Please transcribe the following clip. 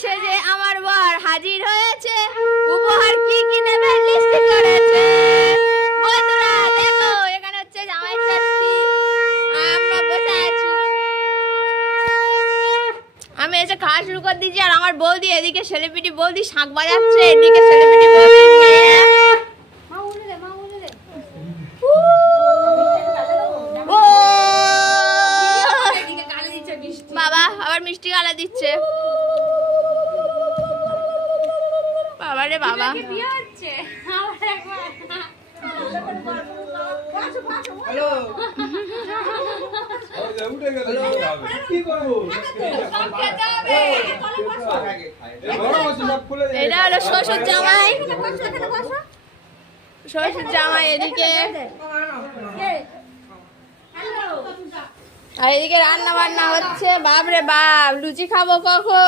সেজে আমার বর হাজির হয়েছে, উপহার কি কি নেবে লিস্ট করেছে। বন্ধুরা দেখো, এখানে হচ্ছে জামাই ষষ্ঠী, আমরা বসে আছি। আমি এসে খাওয়া শুরু করে দিয়েছি, আর আমার বৌদি এদিকে সেলিব্রিটি বৌদি শাঁখ বাজাচ্ছে, এদিকে সেলিব্রিটি বৌদি বাবা আবার মিষ্টি গালা দিচ্ছে। বাবা রে বাবা, এটা হলো শ্বশুর জামাই, শ্বশুর জামাই এদিকে, আর এদিকে রান্না বান্না হচ্ছে। বাপ রে বাপ, লুচি খাবো কখন।